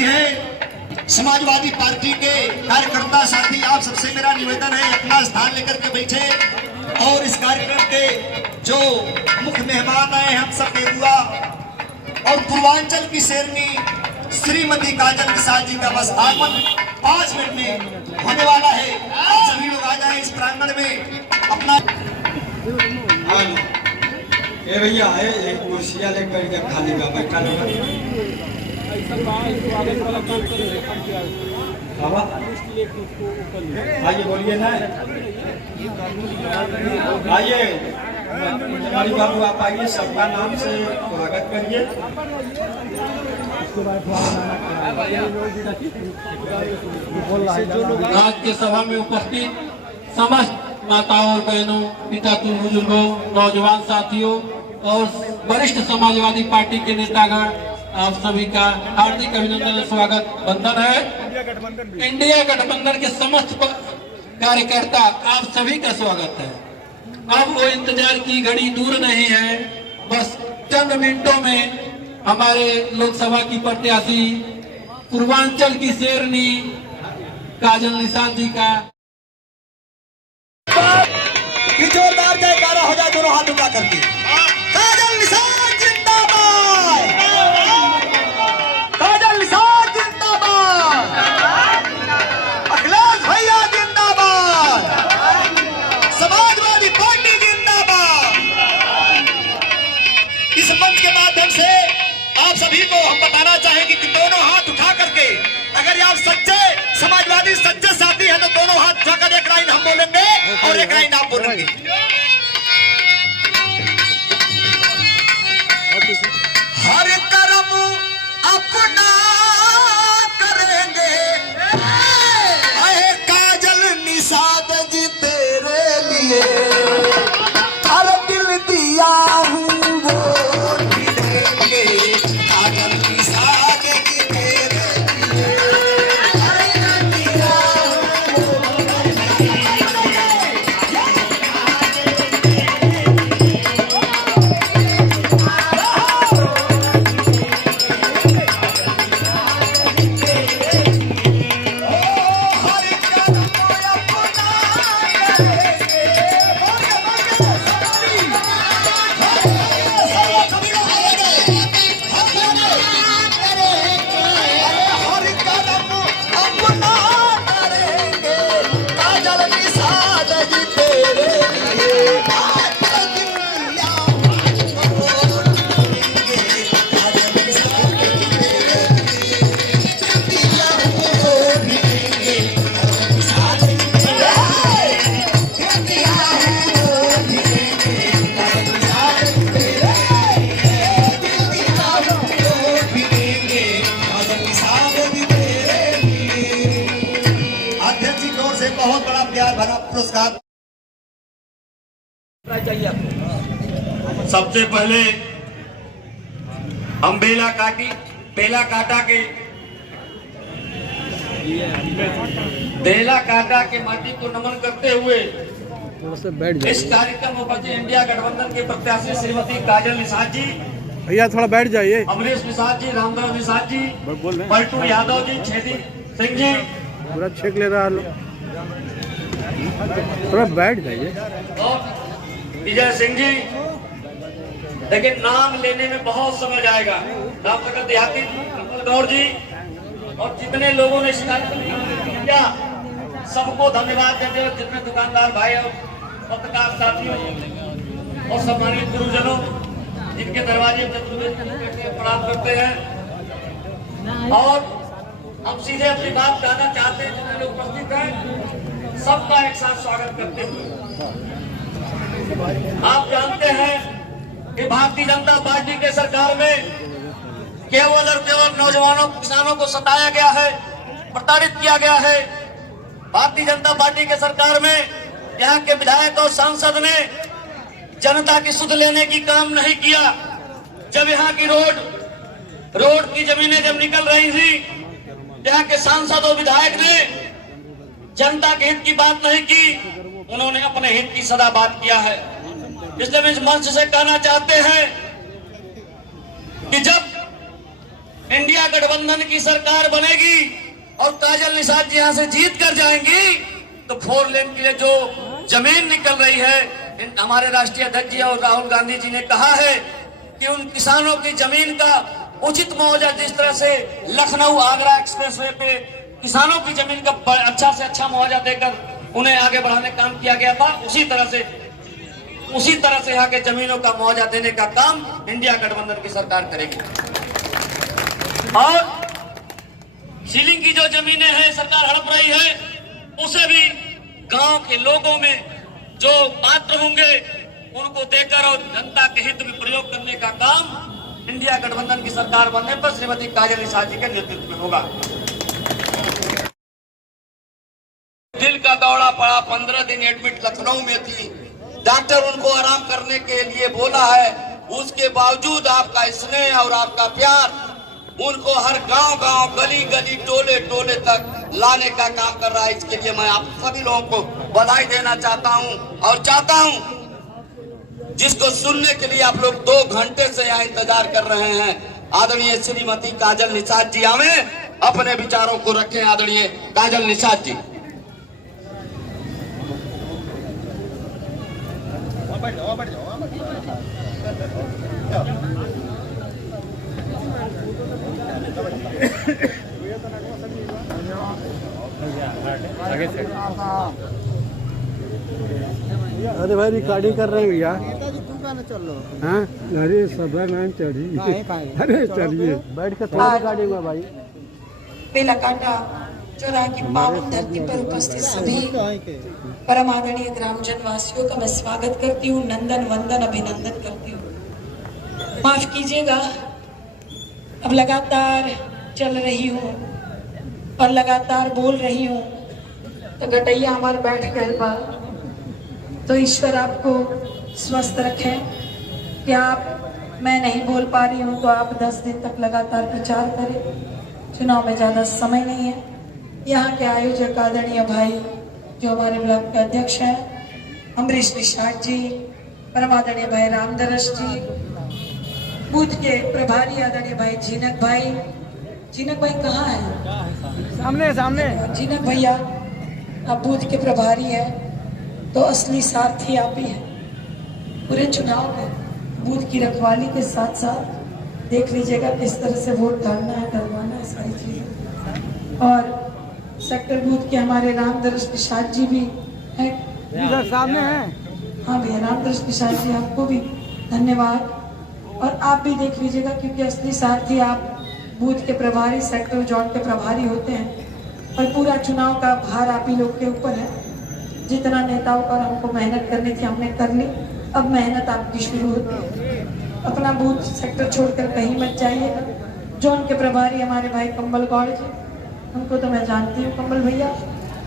नहीं है। समाजवादी पार्टी के कार्यकर्ता साथी, आप सबसे मेरा निवेदन है अपना स्थान लेकर के बैठे और इस कार्यक्रम के जो मुख्य मेहमान आए हम सब बेरुआ और पूर्वांचल की शेरनी श्रीमती काजल निषाद जी का बस आगमन 5 मिनट में होने वाला है। सभी लोग आ जाए इस प्रांगण में अपना। ए भैया है एक कुर्सियां लेकर के खाली का बैठा लोग आइए बोलिए ना, आइए हमारी बाबू आप आइए, सबका नाम से स्वागत करिए। आज के सभा में उपस्थित समस्त माताओं और बहनों, पिताजी बुजुर्गों, नौजवान साथियों और वरिष्ठ समाजवादी पार्टी के नेतागण, आप सभी का हार्दिक अभिनंदन और स्वागत बंधन है। इंडिया गठबंधन के समस्त कार्यकर्ता, आप सभी का स्वागत है। अब वो इंतजार की घड़ी दूर नहीं है, बस चंद मिनटों में हमारे लोकसभा की प्रत्याशी पूर्वांचल की शेरनी काजल निषाद जी का जोरदार जयकारा हो जाए दोनों हाथ उठा करके। काजल निषाद जिंदाबाद, काजल निषाद जिंदाबाद, अखिलेश भैया जिंदाबाद, समाजवादी पार्टी जिंदाबाद। इस मंच के माध्यम से आप सभी को हम बताना चाहेंगे कि दोनों हाथ उठा करके, अगर आप सच्चे समाजवादी सच्चे साथी हैं तो दोनों हाथ उठाकर एक लाइन हम बोलेंगे और एक लाइन आप बोलेंगे। हर कर्म अपना करेंगे, अरे काजल निषाद जी तेरे लिए हर दिल दिया हूँ वोट भी देंगे, काजल निषाद जी तेरे लिए हर दिल दिया बहुत बड़ा प्यार भरा पुरस्कार। सबसे पहले हम बेला काटा के माटी को नमन करते हुए इस कार्यक्रम में पहुंचे इंडिया गठबंधन के प्रत्याशी श्रीमती काजल निषाद जी, भैया थोड़ा बैठ जाइए, अमरीश निषाद जी, रामदास निषाद जी, पलटू यादव जी, छेदी सिंह जी, पूरा छेक ले रहा है, थोड़ा बैठ जाइए, और विजय सिंह जी। लेकिन नाम लेने में बहुत समय जाएगा। रामनगर देहाती गौर जी और जितने लोगों ने शिकायत किया सबको धन्यवाद देते हुए, जितने दुकानदार भाई और पत्रकार साथियों और सम्मानित गुरुजनों जिनके दरवाजे प्रणाम करते हैं। और हम सीधे अपनी बात कहना चाहते हैं, जितने लोग उपस्थित हैं सबका एक साथ स्वागत करते हैं। आप जानते हैं कि भारतीय जनता पार्टी के सरकार में केवल और केवल नौजवानों किसानों को सताया गया है, प्रताड़ित किया गया है। भारतीय जनता पार्टी के सरकार में यहाँ के विधायक और सांसद ने जनता की सुध लेने की काम नहीं किया। जब यहाँ की रोड की जमीनें जब निकल रही थी, यहाँ के सांसद और विधायक ने जनता के हित की बात नहीं की, उन्होंने अपने हित की सदा बात किया है। इसलिए हम इस मंच से कहना चाहते हैं कि जब इंडिया गठबंधन की सरकार बनेगी और काजल निषाद जी यहाँ से जीत कर जाएंगी तो 4 लेन के लिए जो जमीन निकल रही है, हमारे राष्ट्रीय अध्यक्ष जी और राहुल गांधी जी ने कहा है कि उन किसानों की जमीन का उचित मुआवजा, जिस तरह से लखनऊ आगरा एक्सप्रेसवे पे किसानों की जमीन का अच्छा से अच्छा मुआवजा देकर उन्हें आगे बढ़ाने का काम किया गया था, उसी तरह से यहाँ के जमीनों का मुआवजा देने का काम इंडिया गठबंधन की सरकार करेगी। और सीलिंग की जो जमीनें हैं सरकार हड़प रही है, उसे भी गांव के लोगों में जो पात्र होंगे उनको देकर और जनता के हित में प्रयोग करने का काम इंडिया गठबंधन की सरकार बनने पर श्रीमती काजल निषाद जी के नेतृत्व में होगा। दिल का दौरा पड़ा, 15 दिन एडमिट लखनऊ में थी, डॉक्टर उनको आराम करने के लिए बोला है, उसके बावजूद आपका स्नेह और आपका प्यार उनको हर गांव गली गली टोले टोले तक लाने का काम कर रहा है। इसके लिए मैं आप सभी लोगों को बधाई देना चाहता हूं और चाहता हूं जिसको सुनने के लिए आप लोग 2 घंटे से यहाँ इंतजार कर रहे हैं। आदरणीय श्रीमती काजल निषाद जी आवे, अपने विचारों को रखें। आदरणीय काजल निषाद जी। अरे भाई रिकॉर्डिंग कर रहे हैं भैया। हाँ अरे सभा नाम चढ़ी। अरे चलिए बैठ के थोड़ा रिकॉर्डिंग हुआ भाई। बेलाकांडा चौराहे की पावन धरती पर उपस्थित सभी परम आदरणीय ग्रामजन वासियों का मैं स्वागत करती हूँ, नंदन वंदन अभिनंदन करती हूँ। माफ कीजिएगा, अब लगातार चल रही हूँ और लगातार बोल रही हूँ तो गटैया हमारे बैठ गए बा, तो ईश्वर आपको स्वस्थ रखे कि आप, मैं नहीं बोल पा रही हूँ तो आप 10 दिन तक लगातार प्रचार करें। चुनाव में ज़्यादा समय नहीं है। यहाँ के आयोजक आदरणीय भाई जो हमारे ब्लॉक के अध्यक्ष हैं अमरीश निषाद जी, परम आदरणीय भाई रामदरस जी, बूथ के प्रभारी आदरणीय भाई जीनक भाई कहाँ है? सामने जीनक भैया, आप बूथ के प्रभारी है तो असली सारथी आप ही है। पूरे चुनाव में बूथ की रखवाली के साथ साथ देख लीजिएगा किस तरह से वोट डालना है, डलवाना है, सारी चीजें। और सेक्टर बूथ के हमारे रामदरस निषाद जी भी हैं, सामने हैं। हाँ भैया रामदरस निषाद जी, आपको भी धन्यवाद। और आप भी देख लीजिएगा क्योंकि असली सारथी आप बूथ के प्रभारी, सेक्टर जोन के प्रभारी होते हैं और पूरा चुनाव का भार आप ही लोग के ऊपर है। जितना नेताओं पर हमको मेहनत करनी थी हमने कर ली, अब मेहनत आपकी शुरू होती है। अपना बूथ सेक्टर छोड़कर कहीं मत जाइएगा। जोन के प्रभारी हमारे भाई कंबल गौड़ जी, उनको तो मैं जानती हूँ, कंबल भैया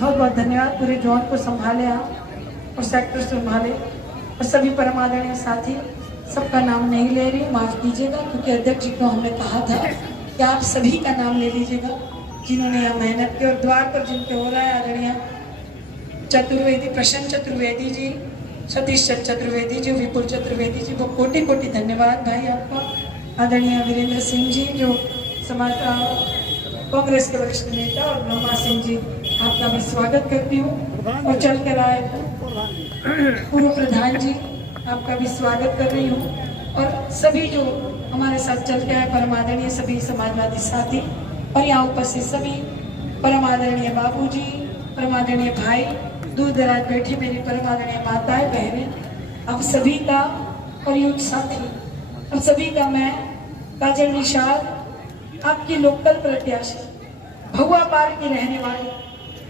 बहुत बहुत धन्यवाद। पूरे जोन को संभाले आप और सेक्टर संभाले और सभी परम आदरणीय साथी, सबका नाम नहीं ले रही, माफ कीजिएगा क्योंकि अध्यक्ष जी को हमने कहा था कि आप सभी का नाम ले लीजिएगा जिन्होंने यहाँ मेहनत की। और द्वार पर जिनके हो रहा है आदरणीय चतुर्वेदी, प्रसन्न चतुर्वेदी जी, सतीश चतुर्वेदी जी, विपुल चतुर्वेदी जी, वो कोटि कोटि धन्यवाद भाई आपका। आदरणीय वीरेंद्र सिंह जी जो समाज कांग्रेस के वरिष्ठ नेता, और ब्रह्मा सिंह जी, आपका भी स्वागत करती हूँ। और चल कर आए पूर्व प्रधान जी, आपका भी स्वागत कर रही हूँ। और सभी जो हमारे साथ चल के आए परम आदरणीय सभी समाजवादी साथी और यहाँ उपस्थित सभी परम आदरणीय बाबू जी, परम आदरणीय भाई, दूर दराज बैठी मेरी परम आदरणीय माताएं बहनें, आप सभी का और युद्ध साथी और सभी का मैं काजल निषाद, आपकी लोकल प्रत्याशी, भगवा पार की रहने वाली,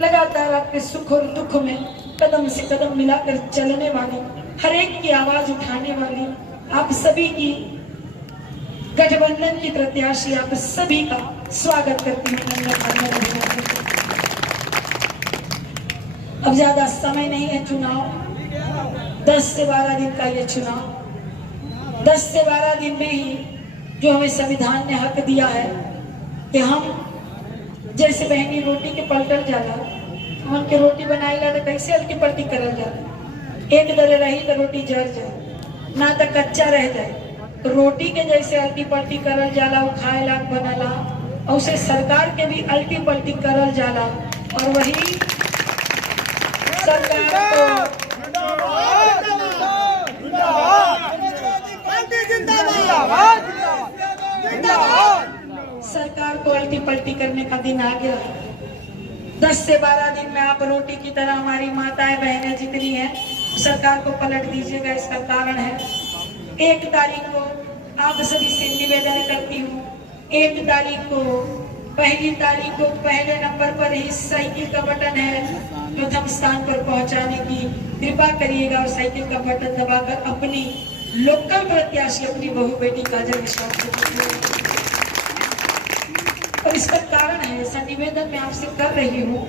लगातार आपके सुख और दुख में कदम से कदम मिलाकर चलने वाली, हर एक की आवाज उठाने वाली, आप सभी की गठबंधन की प्रत्याशी, आप सभी का स्वागत करती हूँ। अब ज्यादा समय नहीं है, चुनाव 10 से 12 दिन का ये चुनाव, 10 से 12 दिन में ही जो हमें संविधान ने हक दिया है कि हम जैसे बहनी रोटी के पलटल जाला, हम के रोटी बनाएगा तो कैसे हल्की पलटी करल जाला, एक दरे रही तो रोटी जल जाए, ना तो कच्चा रह जाए, रोटी के जैसे अल्टी पल्टी करल जाला, वो खाए लायक बनला, और उसे सरकार के भी अल्टी पल्टी करल जाला, और वही सरकार को अल्टी पल्टी करने का दिन आ गया। 10 से 12 दिन में आप रोटी की तरह हमारी माताएं बहनें जितनी हैं सरकार को पलट दीजिएगा। इसका कारण है 1 तारीख को आप सभी से निवेदन करती हूँ, 1 तारीख को, पहली तारीख को पहले नंबर पर ही साइकिल का बटन है प्रथम स्थान पर पहुंचाने की कृपा करिएगा, और साइकिल का बटन दबाकर अपनी लोकल प्रत्याशी अपनी बहू बेटी काजल निषाद को, और इसका कारण है, ऐसा निवेदन मैं आपसे कर रही हूँ।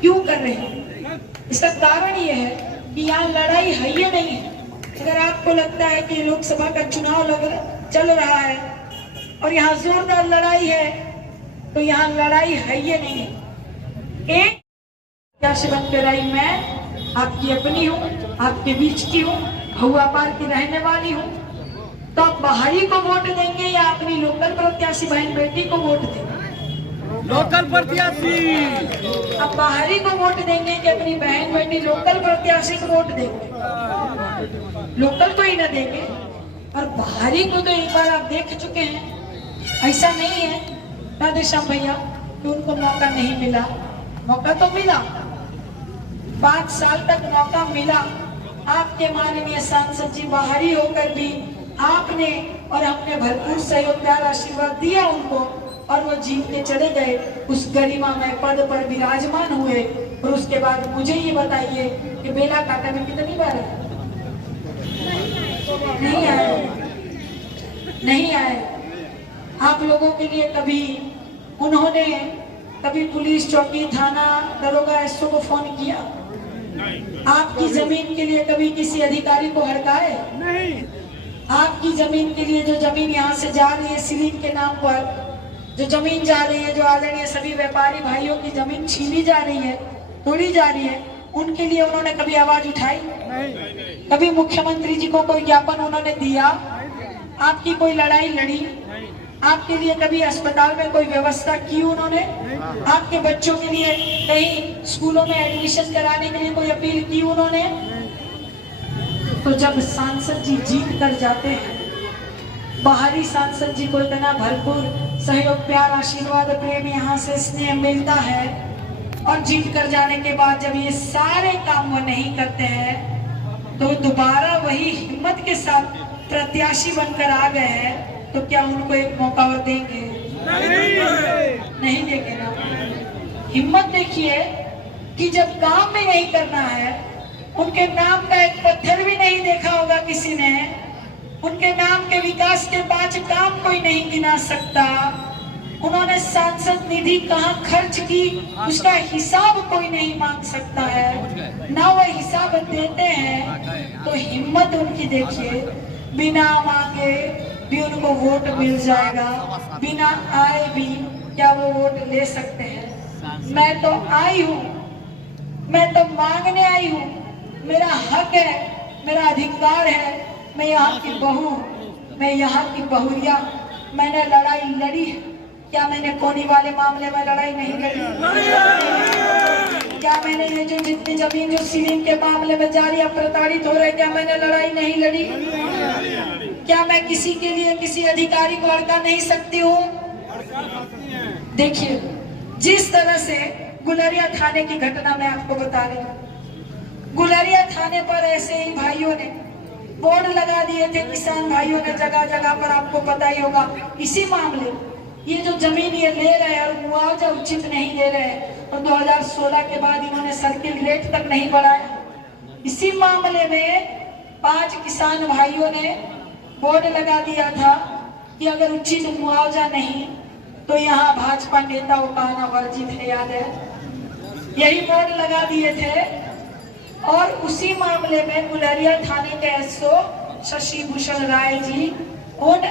क्यों कर रही हूँ? इसका कारण ये है कि यहाँ लड़ाई है ये नहीं है। अगर आपको लगता है कि लोकसभा का चुनाव चल रहा है और यहाँ जोरदार लड़ाई है, तो यहाँ लड़ाई है ये नहीं है। एक प्रत्याशी बनकर आई मैं, आपकी अपनी हूँ, आपके बीच की हूँ, भुआ पार की रहने वाली हूँ, तो आप बाहरी को वोट देंगे या अपनी लोकल प्रत्याशी बहन बेटी को वोट देंगे? लोकल प्रत्याशी। अब बाहरी को वोट देंगे कि अपनी बहन बेटी लोकल प्रत्याशी को वोट देंगे? लोकल को ही ना देंगे, और बाहरी को तो एक बार आप देख चुके हैं। ऐसा नहीं है राधेश्याम भैया कि उनको मौका नहीं मिला, मौका तो मिला, 5 साल तक मौका मिला। आपके माननीय सांसद जी बाहरी होकर भी आपने और हमने भरपूर सहयोग प्यार आशीर्वाद दिया उनको, और वो जीत के चले गए, उस गरिमामय पद पर विराजमान हुए। और उसके बाद मुझे ये बताइए कि बेला काटा में कितनी बार है? नहीं आए, नहीं आए। आप लोगों के लिए कभी उन्होंने कभी पुलिस चौकी थाना दरोगा एसओ को फोन किया? आपकी जमीन के लिए कभी किसी अधिकारी को हड़काए? नहीं। आपकी जमीन के लिए, जो जमीन यहाँ से जा रही है सीलिंग के नाम पर, जो जमीन जा रही है, जो आदरणीय सभी व्यापारी भाइयों की जमीन छीनी जा रही है, तोड़ी जा रही है, उनके लिए उन्होंने कभी आवाज उठाई? नहीं। कभी मुख्यमंत्री जी को कोई ज्ञापन उन्होंने दिया? आपकी कोई लड़ाई लड़ी? आपके लिए कभी अस्पताल में कोई व्यवस्था की उन्होंने? आपके बच्चों के लिए कहीं स्कूलों में एडमिशन कराने के लिए कोई अपील की उन्होंने? तो जब सांसद जी जीत कर जाते हैं, बाहरी सांसद जी को इतना भरपूर सहयोग प्यार आशीर्वाद प्रेम यहाँ से स्नेह मिलता है, और जीत कर जाने के बाद जब ये सारे काम वो नहीं करते हैं, तो दोबारा वही हिम्मत के साथ प्रत्याशी बनकर आ गए हैं, तो क्या उनको एक मौका वो देंगे? नहीं देंगे ना। हिम्मत देखिए कि जब काम भी नहीं करना है, उनके नाम का एक पत्थर भी नहीं देखा होगा किसी ने, उनके नाम के विकास के 5 काम कोई नहीं गिना सकता, उन्होंने सांसद निधि कहाँ खर्च की उसका हिसाब कोई नहीं मांग सकता है, ना वो हिसाब देते हैं। तो हिम्मत उनकी देखिए, बिना मांगे भी उनको वोट मिल जाएगा, बिना आए भी क्या वो वोट ले सकते हैं? मैं तो आई हूँ, मैं तो मांगने आई हूँ, मेरा हक है, मेरा अधिकार है, मैं यहाँ की बहू, मैं यहाँ की बहुरिया, मैंने लड़ाई लड़ी। क्या मैंने कोनी वाले मामले में लड़ाई नहीं लड़ी? क्या मैंने ये जो जितनी जमीन जो सीलिंग के मामले में जारी प्रताड़ित हो रहे, क्या मैंने लड़ाई नहीं लड़ी? क्या मैं किसी के लिए किसी अधिकारी को हड़का नहीं सकती हूँ? देखिए, जिस तरह से गुलरिया थाने की घटना मैं आपको बता रही हूँ, गुलरिया थाने पर ऐसे ही भाइयों ने बोर्ड लगा दिए थे, किसान भाइयों ने जगह जगह पर, आपको पता ही होगा, इसी मामले ये जो जमीन ये ले रहे हैं और मुआवजा उचित नहीं दे रहे हैं, और 2016 के बाद इन्होंने सर्किल रेट तक नहीं बढ़ाया। इसी मामले में 5 किसान भाइयों ने बोर्ड लगा दिया था कि अगर उचित मुआवजा नहीं तो यहाँ भाजपा नेताओं का आना वर्जित है, याद है? यही बोर्ड लगा दिए थे। और उसी मामले में गुलरिया थाने के एसओ शशि भूषण राय जी उन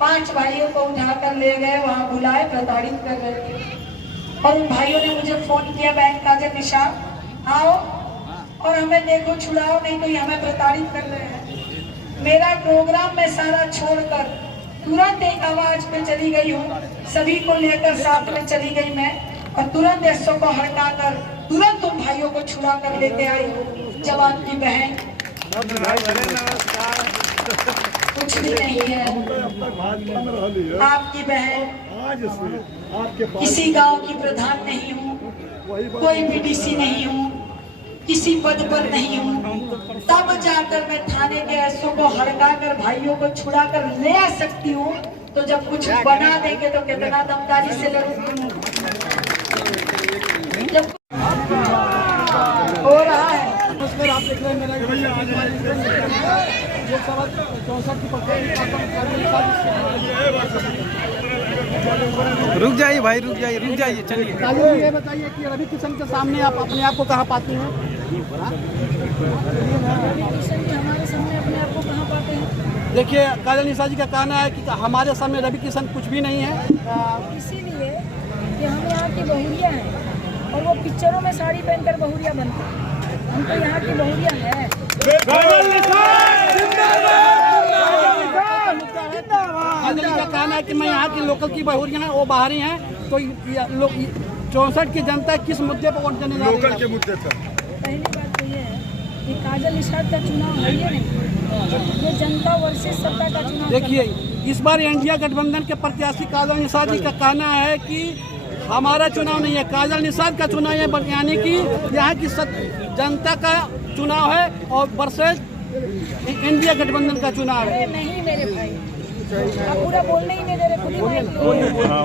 5 भाइयों को उठाकर ले गए, वहां बुलाए, प्रताड़ित कर रहे थे। और उन भाइयों ने मुझे फोन किया, बहन काजल निषाद आओ और हमें देखो, छुड़ाओ, नहीं तो ये हमें प्रताड़ित कर रहे हैं। मेरा प्रोग्राम मैं सारा छोड़कर तुरंत एक आवाज पे चली गई हूँ, सभी को लेकर साथ में चली गई मैं, और तुरंत एसओ को हड़काकर तुरंत उन भाइयों को छुड़ा कर लेके आई हूँ। जब आपकी बहन कुछ भी नहीं है, आपकी बहन किसी गांव की प्रधान नहीं हूँ, कोई बीडीसी नहीं हूँ, किसी पद पर नहीं हूँ, तब जाकर मैं थाने के एसओ को हड़काकर भाइयों को छुड़ा कर ले आ सकती हूँ। तो जब कुछ बना देंगे तो कितना दमदारी से लड़ूंगी। जब हो रहा है आप देख रहे हैं रुक जाइए भाई, रुक जाइए चलिए। ये बताइए कि रवि किशन के सामने आप अपने आप को कहाँ पाती हैं? हमारे सामने अपने आप को कहाँ पाते हैं? देखिए, काजल निशा जी का कहना है कि हमारे सामने रवि किशन कुछ भी नहीं है। इसीलिए कि हम यहाँ की बहुरिया हैं और वो पिक्चरों में साड़ी पहनकर बहुरिया बनते हैं, हम तो यहाँ की बहुरिया है। काजल जी का कहना है कि मैं यहाँ की लोकल की बहुरिया हैं, वो बाहरी हैं। तो 64 की जनता किस मुद्दे पर वोट देने जा रही है? लोकल के मुद्दे पर। पहली बात तो ये है कि काजल निषाद का चुनाव है ये नहीं, ये जनता वर्सेस सत्ता का चुनाव। देखिए, इस बार इंडिया गठबंधन के प्रत्याशी काजल निषाद जी का कहना है कि हमारा चुनाव नहीं है, काजल निषाद का चुनाव है, यानी कि यहाँ की जनता का चुनाव है और वर्सेस इंडिया गठबंधन का चुनाव है। नहीं मेरे भाई, आप पूरा बोलने ही नहीं दे रहे,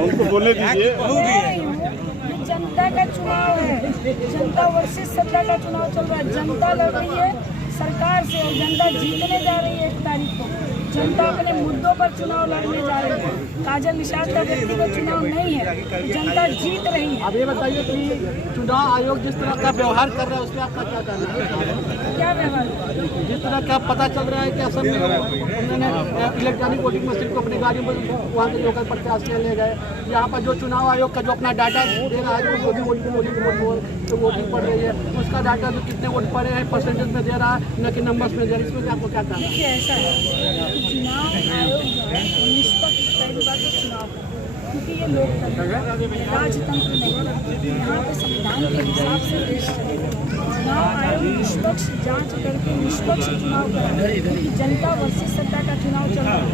उनको बोलने दीजिए। जनता का चुनाव है, जनता वर्सेस सत्ता का चुनाव चल रहा है। जनता लड़ रही है सरकार से और जनता जीतने जा रही है 1 तारीख को। जनता अपने मुद्दों पर चुनाव लड़ने जा रही है। काजल निषाद का व्यक्तिगत चुनाव नहीं है, जनता जीत रही है। अब ये बताइए कि चुनाव आयोग जिस तरह का व्यवहार कर रहा है उसके आपका क्या कहना है? क्या व्यवहार? जिस तरह का पता चल रहा है कि असम में उन्होंने इलेक्ट्रॉनिक वोटिंग मशीन को अपनी गाड़ियों में वहाँ के लोकल प्रत्याशी ले गए। यहाँ पर जो चुनाव आयोग का जो अपना डाटा दे रहा है, जो भी वोटिंग पड़ रही है, उसका डाटा जो कितने वोट पड़े हैं परसेंटेज में दे रहा है, न कि नंबर्स में दे रहा है। इसमें आपको क्या कहना है? देखिए, ऐसा है कि चुनाव आयोग जो है निष्पक्ष, पहली बात तो चुनाव है, क्योंकि ये लोकतंत्र राजतंत्र नहीं है, यहाँ पे संविधान के हिसाब से देश चलेगा। चुनाव आयोग निष्पक्ष जांच करके निष्पक्ष चुनाव कराए, क्योंकि जनता वर्सेस सत्ता का चुनाव चल रहा है।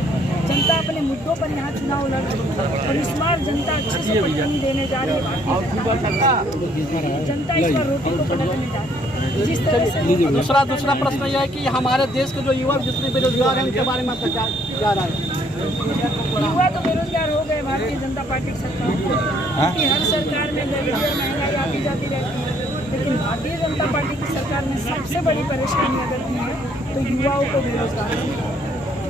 जनता अपने मुद्दों पर यहाँ चुनाव लड़ रही है और इस बार जनता अच्छे से पलटनी देने जा रही है। जनता इस बार रोटी को पलटने जा रही है जिस तरह से। दूसरा प्रश्न यह है कि हमारे देश के जो युवा जितने बेरोजगार हैं उनके बारे में आपका क्या राय है? युवा तो बेरोजगार हो गए भारतीय जनता पार्टी की सरकार, क्योंकि हर सरकार में गरीबी और महंगाई आती जाती रहती है, लेकिन भारतीय जनता पार्टी की सरकार ने सबसे बड़ी परेशानी अगर की है तो युवाओं को बेरोजगार।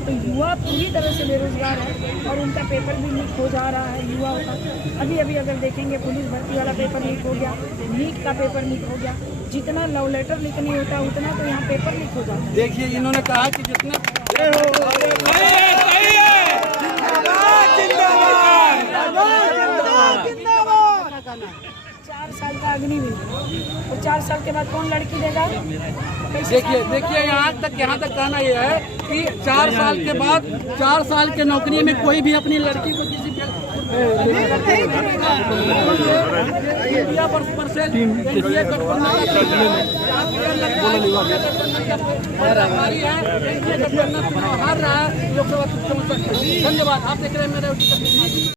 तो युवा पूरी तरह से बेरोजगार है और उनका पेपर भी लीक हो जा रहा है युवाओं का। अभी अगर देखेंगे पुलिस भर्ती वाला पेपर लीक हो गया, नीट का पेपर लीक हो गया। जितना लव लेटर लीक नहीं होता उतना तो यहाँ पेपर लीक हो जाता है। देखिए, इन्होंने कहा कि जितने 4 साल का अग्निवीर और 4 साल के बाद कौन लड़की देगा? देखिए यहाँ तक कहना यह है कि 4 साल के बाद 4 साल के नौकरी में कोई भी अपनी लड़की को किसी हार रहा है लोकसभा। धन्यवाद। आप देख रहे हैं मेरे